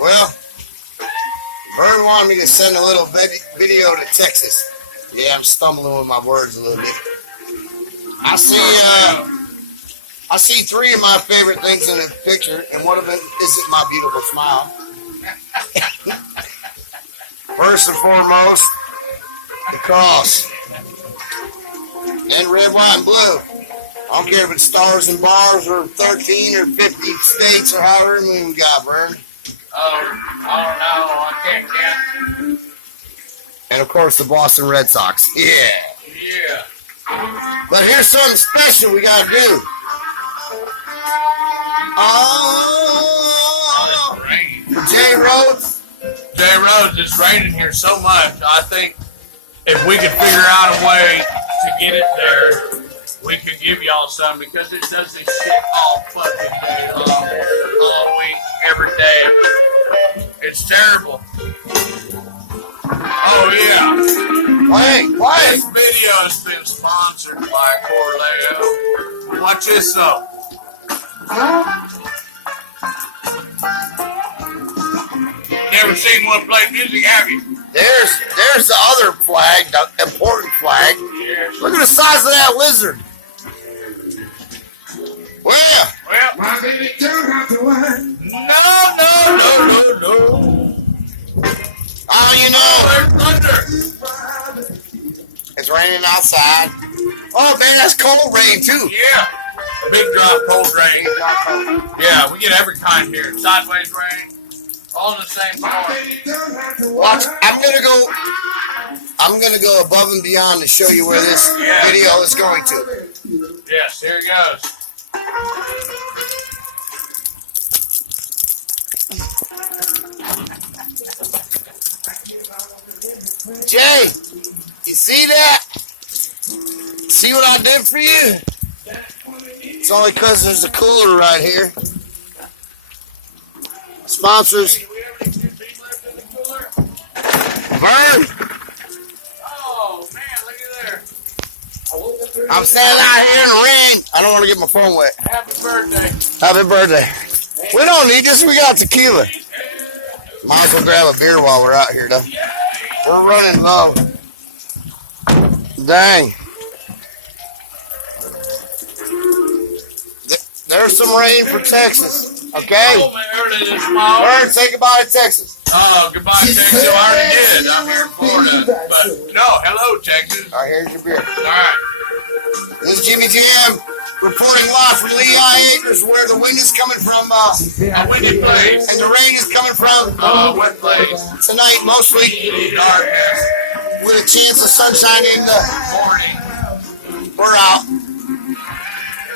Well, Bird wanted me to send a little video to Texas. Yeah, I'm stumbling with my words a little bit. I see three of my favorite things in the picture, and one of them isn't my beautiful smile. First and foremost, the cross. And red, white, and blue. I don't care if it's stars and bars or 13 or 50 states or however many we got, Vern. Oh, no, I can't count. And of course, the Boston Red Sox. Yeah. Yeah. But here's something special we gotta do. Oh, for Jay Rhodes. Jay Rhodes, it's raining here so much. I think if we could figure out a way to get it there, we could give y'all some, because it does this shit all fucking day, all week, every day. It's terrible. Oh yeah. Play. This video has been sponsored by Corleo. Watch this though. Never seen one play music, have you? There's the other flag, the important flag. Yes. Look at the size of that lizard. Well, My baby don't have to worry. no. oh, you know, There's thunder. it's raining outside. Oh, man, that's cold rain, too. Yeah. Big drop, cold rain. Yeah, we get every kind here. Sideways rain. All in the same part. Watch, I'm gonna go above and beyond to show you where this video is going to. Yes, here it goes. Jay, you see that? See what I did for you? It's only because there's a cooler right here. Sponsors. Vern, Oh, man, look at there. I'm standing out here in the rain. I don't want to get my phone wet. Happy birthday. Happy birthday. We don't need this. We got tequila. Might as well grab a beer while we're out here, though. We're running low. Dang. There's some rain for Texas. Okay? Oh, man, early this morning. Vern, say goodbye to Texas. Oh, goodbye, Texas. I already did. I'm here in Florida. But, no, hello, Texas. All right, here's your beer. All right. This is Jimmy TM reporting live from Lehigh Acres, where the wind is coming from, A windy place. and the rain is coming from Wet place. tonight, mostly Darkness. with a chance of sunshine in the